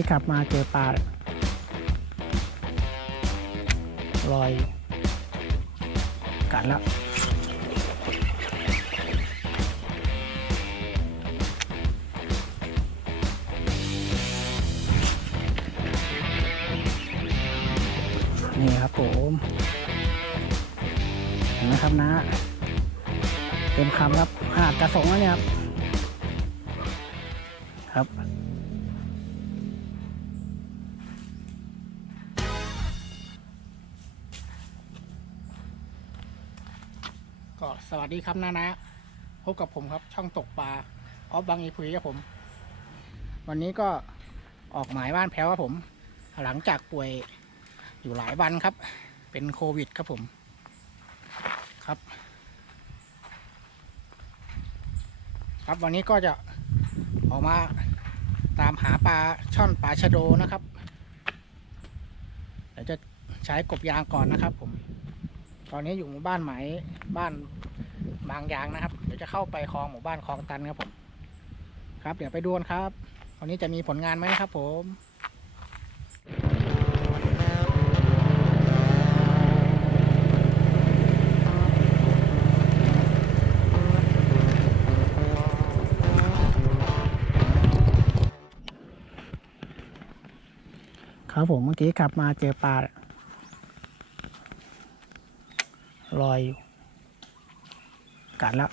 กี้ขับมาเจอปลาลอย กัดแล้วนี่ครับผมเห็นไหมครับนะ เต็มคำครับหาดกระสงแล้วเนี่ยครับ ครับ ก็สวัสดีครับนานะพบกับผมครับ ช่องตกปลาออฟบางอีพุยครับผม วันนี้ก็ออกหมายบ้านแพ้วครับผม หลังจากป่วยอยู่หลายวันครับ เป็นโควิดครับผม ครับ ครับวันนี้ก็จะออกมาตามหาปลาช่อนปลาชะโดนะครับเดี๋ยวจะใช้กบยางก่อนนะครับผม ตอนนี้อยู่หมู่บ้านไหมบ้านบางยางนะครับ เดี๋ยวจะเข้าไปคลองหมู่บ้านคลองตันครับผม ครับ เดี๋ยวไปดูกันครับ วันนี้จะมีผลงานไหมครับผมครับผมเมื่อกี้ขับมาเจอปลา ลอยอยู่กัดแล้ว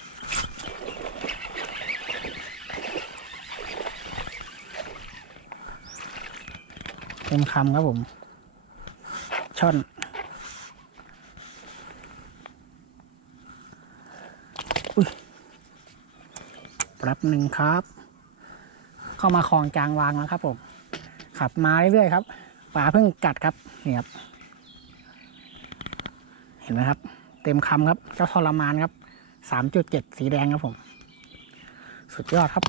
เต็มคำครับผม ช่อน อุ้ยแป๊บหนึ่งครับ เข้ามาคลองกลางวางแล้วครับผม ขับมาเรื่อยๆครับปลาเพิ่งกัดครับ นี่ครับ เห็นไหมครับ เต็มคำครับ เจ้าทรมานครับสามจุดเจ็ดสีแดงครับผม สุดยอดครับ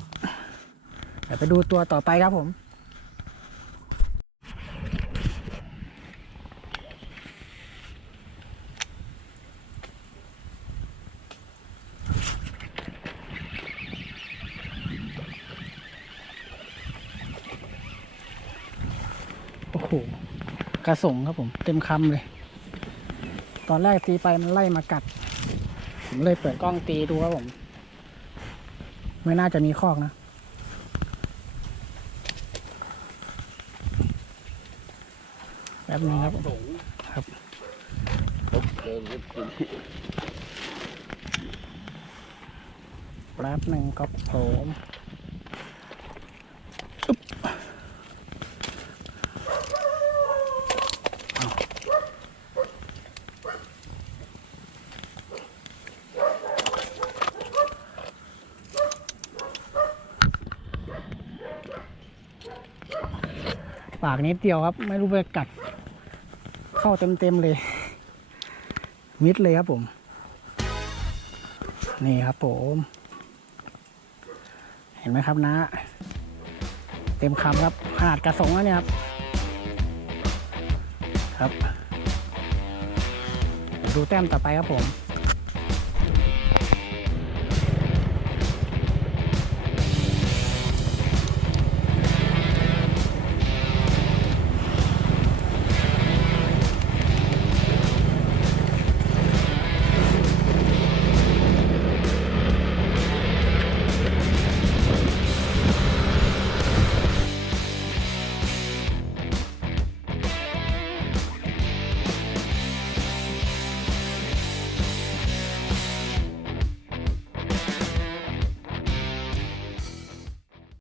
เดี๋ยวไปดูตัวต่อไปครับผม โอ้โห กระสงครับผม เต็มคำเลย ตอนแรกตีไปมันไล่มากัด ผมเลยเปิดกล้องตีดูครับผม ไม่น่าจะมีคอกนะ แป๊บนึงครับครับแป๊บหนึ่งครับผม ปากนิดเดียวครับ ไม่รู้ไปกัด เข้าเต็มๆเลย มิดเลยครับผม นี่ครับผม เห็นไหมครับนะ เต็มคำครับ ขนาดกระสงแล้วเนี่ยครับ ครับ ดูแต้มต่อไปครับผม